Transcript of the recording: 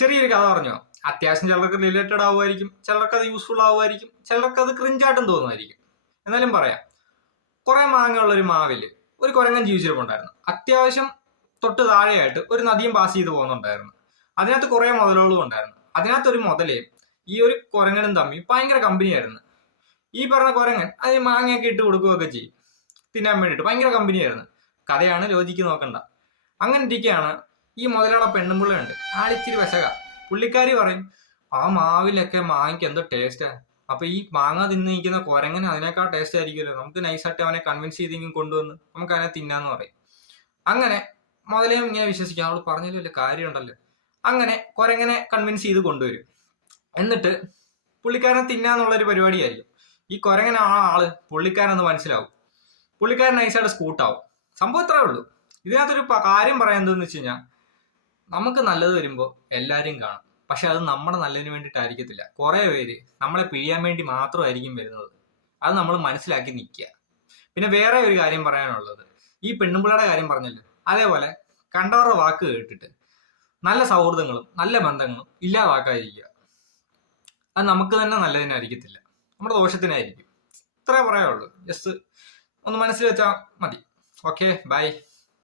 ചെറിയൊരു കഥ പറഞ്ഞോ, അത്യാവശ്യം ചിലർക്ക് റിലേറ്റഡ് ആവുമായിരിക്കും, ചിലർക്ക് അത് യൂസ്ഫുൾ ആവുമായിരിക്കും, ചിലർക്ക് അത് ക്രിഞ്ചായിട്ടും തോന്നുമായിരിക്കും. എന്നാലും പറയാം. കുറെ മാങ്ങ ഉള്ള ഒരു മാവില് ഒരു കുരങ്ങൻ ജീവിച്ചിരിപ്പുണ്ടായിരുന്നു. അത്യാവശ്യം തൊട്ട് താഴെയായിട്ട് ഒരു നദിയും പാസ് ചെയ്ത് പോകുന്നുണ്ടായിരുന്നു. അതിനകത്ത് കുറെ മുതലുകളും ഉണ്ടായിരുന്നു. അതിനകത്തൊരു മുതലേ ഈ ഒരു കുരങ്ങനും തമ്മിൽ ഭയങ്കര കമ്പനിയായിരുന്നു. ഈ പറഞ്ഞ കുരങ്ങൻ അതിന് മാങ്ങയൊക്കെ ഇട്ട് കൊടുക്കുകയൊക്കെ ചെയ്യും തിന്നാൻ വേണ്ടിയിട്ട്. ഭയങ്കര കമ്പനിയായിരുന്നു. കഥയാണ്, ലോജിക്ക് നോക്കണ്ട. അങ്ങനെ ഇരിക്കുകയാണ് ഈ മുതലുള്ള പെണ്ണുമ്പിള്ളുണ്ട്. ആളിച്ചിരി വിശക. പുള്ളിക്കാരി പറയും, ആ മാവിലൊക്കെ മാങ്ങയ്ക്ക് എന്തോ ടേസ്റ്റാ. അപ്പൊ ഈ മാങ്ങ തിന്നിരിക്കുന്ന കുരങ്ങനെ അതിനേക്കാൾ ടേസ്റ്റ് ആയിരിക്കുമല്ലോ, നമുക്ക് നൈസായിട്ട് അവനെ കൺവിൻസ് ചെയ്തെങ്കിലും കൊണ്ടുവന്ന് നമുക്ക് അതിനെ തിന്നാന്ന് പറയും. അങ്ങനെ മുതലേയും ഇങ്ങനെ വിശ്വസിക്കാം, അവള് പറഞ്ഞതിൽ വലിയ കാര്യമുണ്ടല്ലോ. അങ്ങനെ കുരങ്ങനെ കൺവിൻസ് ചെയ്ത് കൊണ്ടുവരും. എന്നിട്ട് പുള്ളിക്കാരനെ തിന്നാന്നുള്ളൊരു പരിപാടിയായിരിക്കും. ഈ കുരങ്ങനാ ആള് പുള്ളിക്കാരെന്ന് മനസ്സിലാവും. പുള്ളിക്കാരൻ നൈസായിട്ട് സ്കൂട്ടാവും. സംഭവം ഇത്രേ ഉള്ളൂ. ഇതിനകത്തൊരു കാര്യം പറയാൻ എന്താന്ന് വെച്ച് കഴിഞ്ഞാൽ, നമുക്ക് നല്ലത് വരുമ്പോൾ എല്ലാവരും കാണും. പക്ഷെ അത് നമ്മുടെ നല്ലതിന് വേണ്ടിയിട്ടായിരിക്കത്തില്ല. കുറെ പേര് നമ്മളെ പിഴിയാൻ വേണ്ടി മാത്രമായിരിക്കും വരുന്നത്. അത് നമ്മൾ മനസ്സിലാക്കി നിൽക്കുക. പിന്നെ വേറെ ഒരു കാര്യം പറയാനുള്ളത്, ഈ പെണ്ണുമ്പിള്ളയുടെ കാര്യം പറഞ്ഞല്ലോ, അതേപോലെ കണ്ടവരുടെ വാക്ക് കേട്ടിട്ട് നല്ല സൗഹൃദങ്ങളും നല്ല ബന്ധങ്ങളും ഇല്ലാതാക്കാതിരിക്കുക. അത് നമുക്ക് തന്നെ നല്ലതിനായിരിക്കത്തില്ല, നമ്മുടെ ദോഷത്തിനായിരിക്കും. ഇത്രേ പറയാനുള്ളൂ. ജസ്റ്റ് ഒന്ന് മനസ്സിൽ വെച്ചാൽ മതി. Okay, by.